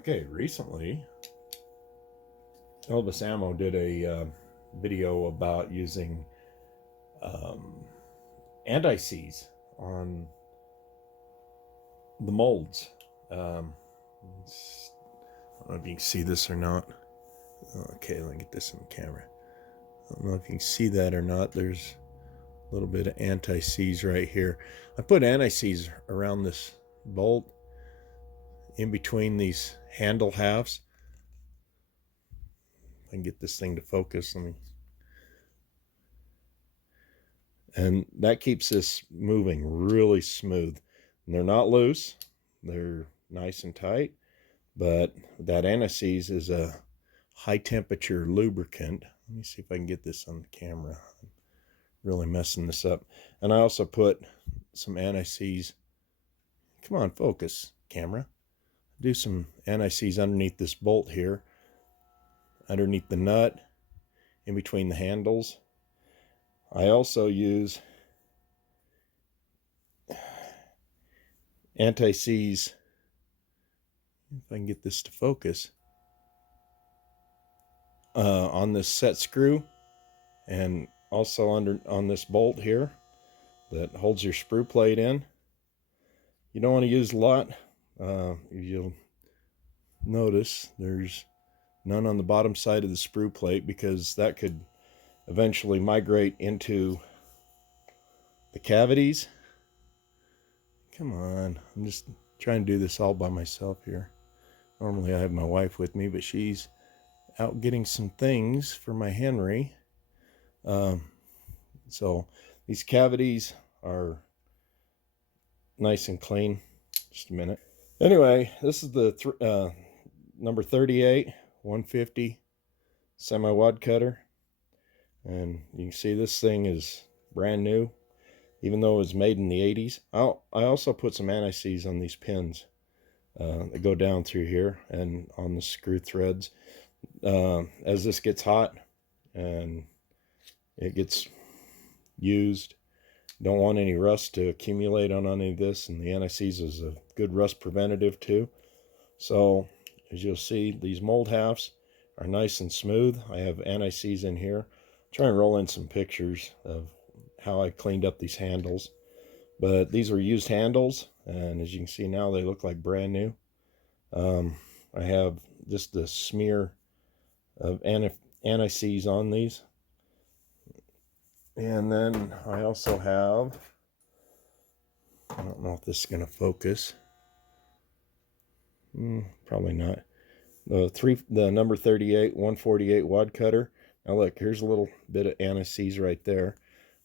Okay, recently, Elvis Ammo did a video about using anti-seize on the molds. I don't know if you can see this or not. Okay, let me get this in the camera. I don't know if you can see that or not. There's a little bit of anti-seize right here. I put anti-seize around this bolt in between these handle halves. I can get this thing to focus. And that keeps this moving really smooth. And they're not loose. They're nice and tight. But that anti-seize is a high temperature lubricant. Let me see if I can get this on the camera. I'm really messing this up. And I also put some anti-seize. Come on, focus, camera. Do some anti-seize underneath this bolt here. Underneath the nut. In between the handles. I also use anti-seize, if I can get this to focus, on this set screw, and also on this bolt here that holds your sprue plate in. You don't want to use a lot. You'll notice there's none on the bottom side of the sprue plate because that could eventually migrate into the cavities. Come on, I'm just trying to do this all by myself here. Normally I have my wife with me, but she's out getting some things for my Henry. So these cavities are nice and clean. Just a minute. Anyway, this is the number 38 150 semi-wad cutter, and you can see this thing is brand new, even though it was made in the 80s. I also put some anti-seize on these pins that go down through here and on the screw threads. As this gets hot and it gets used, don't want any rust to accumulate on any of this, and the anti-seize is a good rust preventative too. So as you'll see, these mold halves are nice and smooth. I have anti-seize in here. Try and roll in some pictures of how I cleaned up these handles. But these were used handles, and as you can see now, they look like brand new. I have just a smear of anti-seize on these. And then I also have, I don't know if this is going to focus. Probably not. The number 38 148 wad cutter. Now look, here's a little bit of anti-seize right there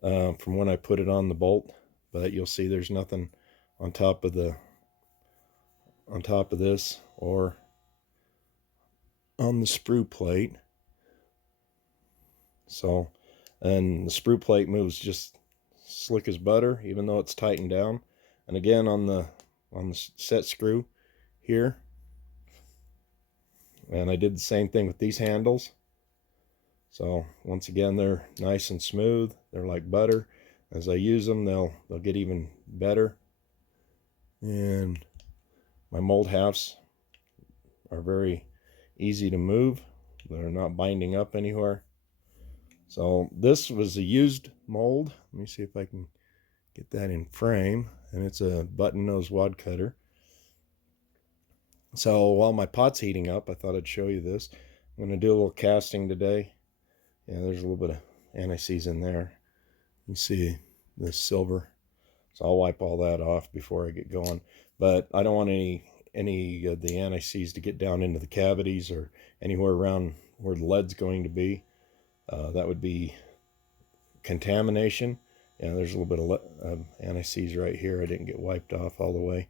from when I put it on the bolt, but you'll see there's nothing on top of this or on the sprue plate. So, and the sprue plate moves just slick as butter, even though it's tightened down. And again, on the set screw here. And I did the same thing with these handles. So once again, they're nice and smooth. They're like butter. As I use them, they'll get even better. And my mold halves are very easy to move. They're not binding up anywhere. So this was a used mold. Let me see if I can get that in frame. And it's a button nose wad cutter. So while my pot's heating up, I thought I'd show you this. I'm going to do a little casting today. Yeah, there's a little bit of anti-seize in there. You see the silver. So I'll wipe all that off before I get going. But I don't want any of the anti-seize to get down into the cavities or anywhere around where the lead's going to be. That would be contamination. Yeah, there's a little bit of anti-seize right here. I didn't get wiped off all the way.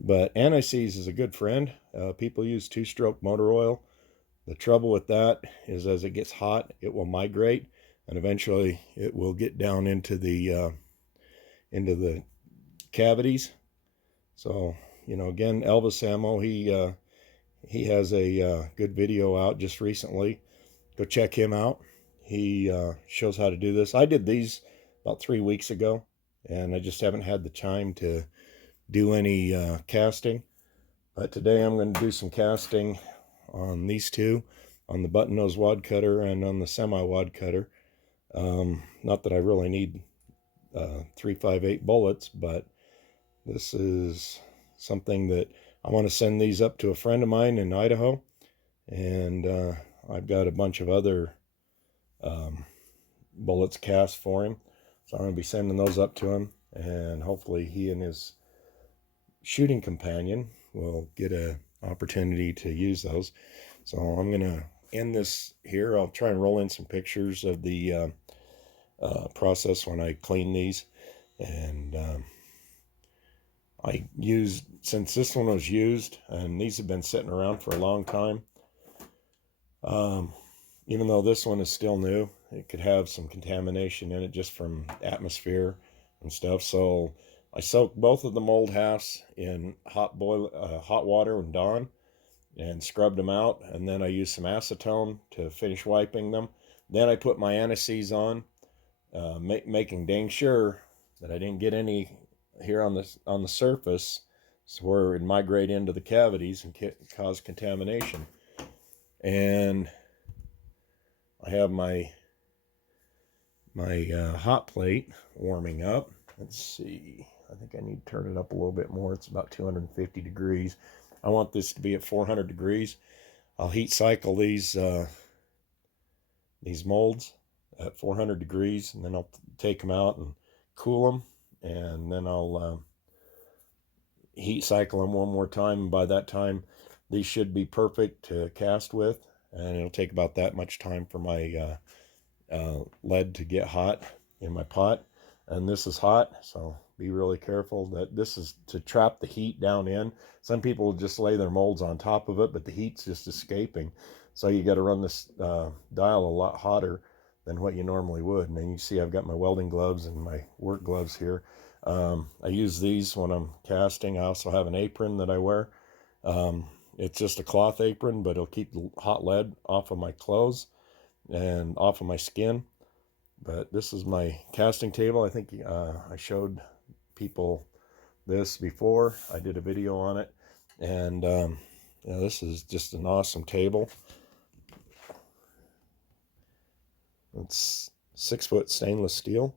But anti-seize is a good friend. People use two-stroke motor oil. The trouble with that is as it gets hot, it will migrate, and eventually it will get down into the cavities. So, you know, again, Elvis Ammo, he has a good video out just recently. Go check him out. He shows how to do this. I did these about 3 weeks ago, and I just haven't had the time to do any casting. Today I'm going to do some casting on these two, on the button nose wad cutter and on the semi wad cutter. Not that I really need 358 bullets, but this is something that I want to send these up to a friend of mine in Idaho, and I've got a bunch of other bullets cast for him, so I'm going to be sending those up to him, and hopefully he and his shooting companion will get an opportunity to use those. So I'm going to end this here. I'll try and roll in some pictures of the process when I clean these. And I used, since this one was used, and these have been sitting around for a long time, even though this one is still new, it could have some contamination in it just from atmosphere and stuff. So I soaked both of the mold halves in hot water and Dawn and scrubbed them out, and then I used some acetone to finish wiping them. Then I put my anti-seize on, making dang sure that I didn't get any here on the surface, so where it would migrate into the cavities and cause contamination. And I have my hot plate warming up. Let's see, I think I need to turn it up a little bit more. It's about 250 degrees. I want this to be at 400 degrees. I'll heat cycle these molds at 400 degrees, and then I'll take them out and cool them, and then I'll heat cycle them one more time. And by that time, these should be perfect to cast with, and it'll take about that much time for my lead to get hot in my pot. And this is hot, so be really careful that this is to trap the heat down in. Some people will just lay their molds on top of it, but the heat's just escaping. So you got to run this dial a lot hotter than what you normally would. And then you see I've got my welding gloves and my work gloves here. I use these when I'm casting. I also have an apron that I wear. It's just a cloth apron, but it'll keep the hot lead off of my clothes and off of my skin. But this is my casting table. I think I showed people this before. I did a video on it. And this is just an awesome table. It's 6-foot stainless steel.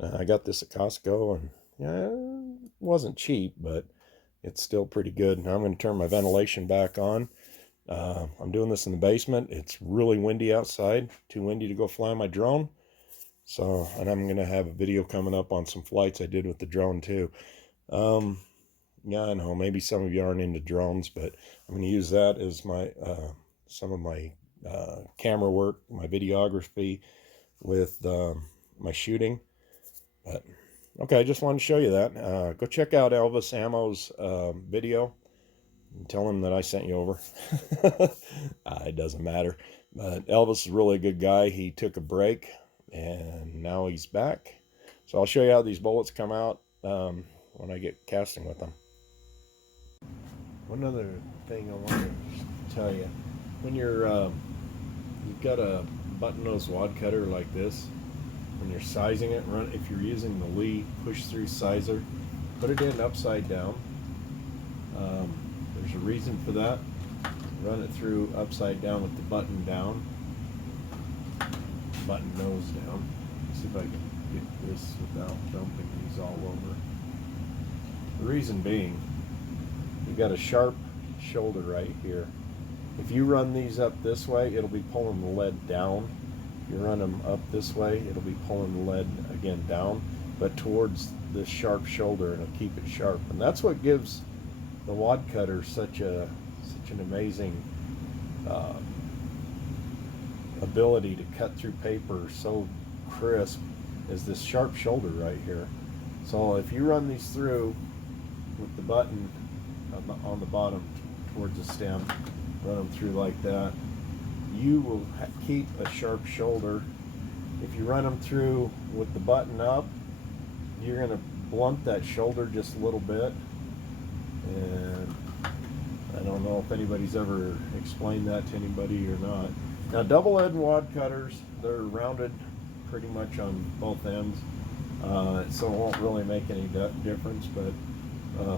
I got this at Costco, and it wasn't cheap, but it's still pretty good. Now I'm going to turn my ventilation back on. I'm doing this in the basement. It's really windy outside, too windy to go fly my drone. So, and I'm going to have a video coming up on some flights I did with the drone too. Yeah, I know, maybe some of you aren't into drones, but I'm going to use that as my some of my camera work, my videography with my shooting. But okay, I just wanted to show you that. Go check out Elvis Ammo's video and tell him that I sent you over. It doesn't matter. But Elvis is really a good guy. He took a break, and now he's back. So I'll show you how these bullets come out when I get casting with them. One other thing I want to tell you, when you've got a button nose wad cutter like this, when you're sizing it, if you're using the Lee push-through sizer, put it in upside down. There's a reason for that. Run it through upside down with the button down. Button nose down. Let's see if I can get this without dumping these all over. The reason being, you've got a sharp shoulder right here. If you run these up this way, it'll be pulling the lead down. If you run them up this way, it'll be pulling the lead again down, but towards this sharp shoulder, and it'll keep it sharp. And that's what gives the wad cutter such an amazing ability to cut through paper so crisp, is this sharp shoulder right here. So if you run these through with the button on the bottom towards the stem, run them through like that, you will keep a sharp shoulder. If you run them through with the button up, you're going to blunt that shoulder just a little bit. And I don't know if anybody's ever explained that to anybody or not. Now, double-edged wad cutters, they're rounded pretty much on both ends, so it won't really make any difference. But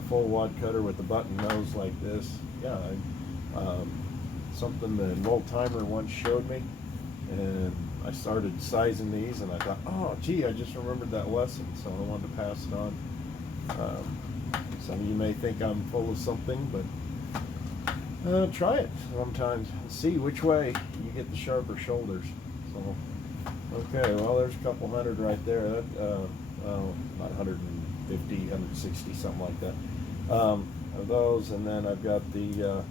full wad cutter with the button nose like this. Yeah, something that an old timer once showed me, and I started sizing these, and I thought, oh gee, I just remembered that lesson, so I wanted to pass it on. Some of you may think I'm full of something, but try it sometimes and see which way you get the sharper shoulders. So, okay, well, there's a couple hundred right there. That, not 150, 160, something like that. Of those, and then I've got the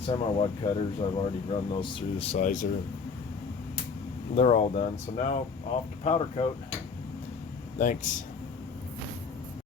semi-wad cutters. I've already run those through the sizer. They're all done. So now off to powder coat. Thanks.